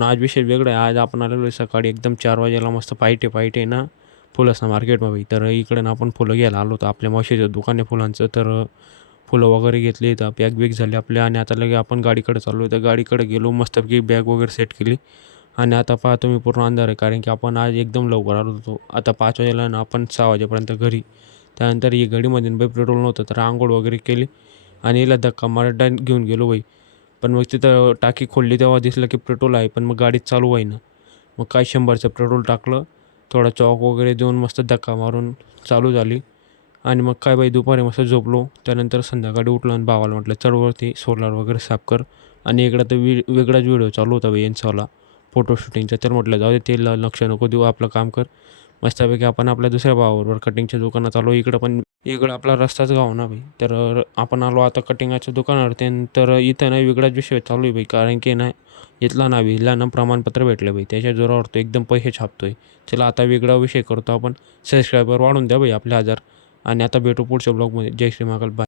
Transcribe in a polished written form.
मित्रांनो, आज विषय वेगळा आहे. आज आपण आलेलो आहे सकाळी एकदम 4 वाजेला मस्त पाहिटे ना फुलासना मार्केटमध्ये. तर इकडे ना आपण फुलं घ्यायला आलो होतो. आपल्या मावशीचं दुकान आहे फुलांचं. तर फुलं वगैरे घेतली, तर बॅग झाली आपल्या आणि आता लगे आपण गाडीकडे चाललो आहे. तर गाडीकडे गेलो, मस्तपैकी बॅग वगैरे सेट केली आणि आता पहा तुम्ही पूर्ण अंधार आहे, कारण की आपण आज एकदम लवकर आलो होतो. आता 5 वाजेला ना आपण 6 वाजेपर्यंत घरी. त्यानंतर ही गाडीमध्ये पेट्रोल नव्हतं, तर अंघोळ वगैरे केली आणि हिला धक्का मारत घेऊन गेलो बाई. पण मग तिथं टाकी खोलली तेव्हा दिसलं की पेट्रोल आहे, पण मग गाडीत चालू होईना. मग काय 100चं पेट्रोल टाकलं, थोडा चॉक वगैरे देऊन मस्त धक्का मारून चालू झाली आणि मग काय बाई दुपारी मस्त झोपलो. त्यानंतर संध्याकाळी उठलो आणि भावाला म्हटलं चढ वरती सोलर वगैरे साफ कर. आणि इकडं तर वेगळाच व्हिडिओ चालू होता बाई यांचावाला फोटो शूटिंगचा. तर म्हटलं जाऊ दे, ते लक्ष नको देऊ, आपलं काम कर. मस्तपैकी आपण आपल्या दुसऱ्या भावाबरोबर कटिंगच्या दुकानात आलो. इकडं आपला रस्ताच गाव बाई. तर आपण आलो आता कटिंगाच्या दुकानावर. तर इथं नाही वेगळाच विषय चालू आहे बाई, कारण की नाही इथला ना हिला ना प्रमाणपत्र भेटलं बाई, त्याच्या जोरावर तो एकदम पैसे छापतोय. चला आता वेगळा विषय करतो आपण. सबस्क्रायबर वाढून द्या बाई आपले 1000. आणि आता भेटू पुढच्या ब्लॉगमध्ये. जय श्री महाकाल. बाय.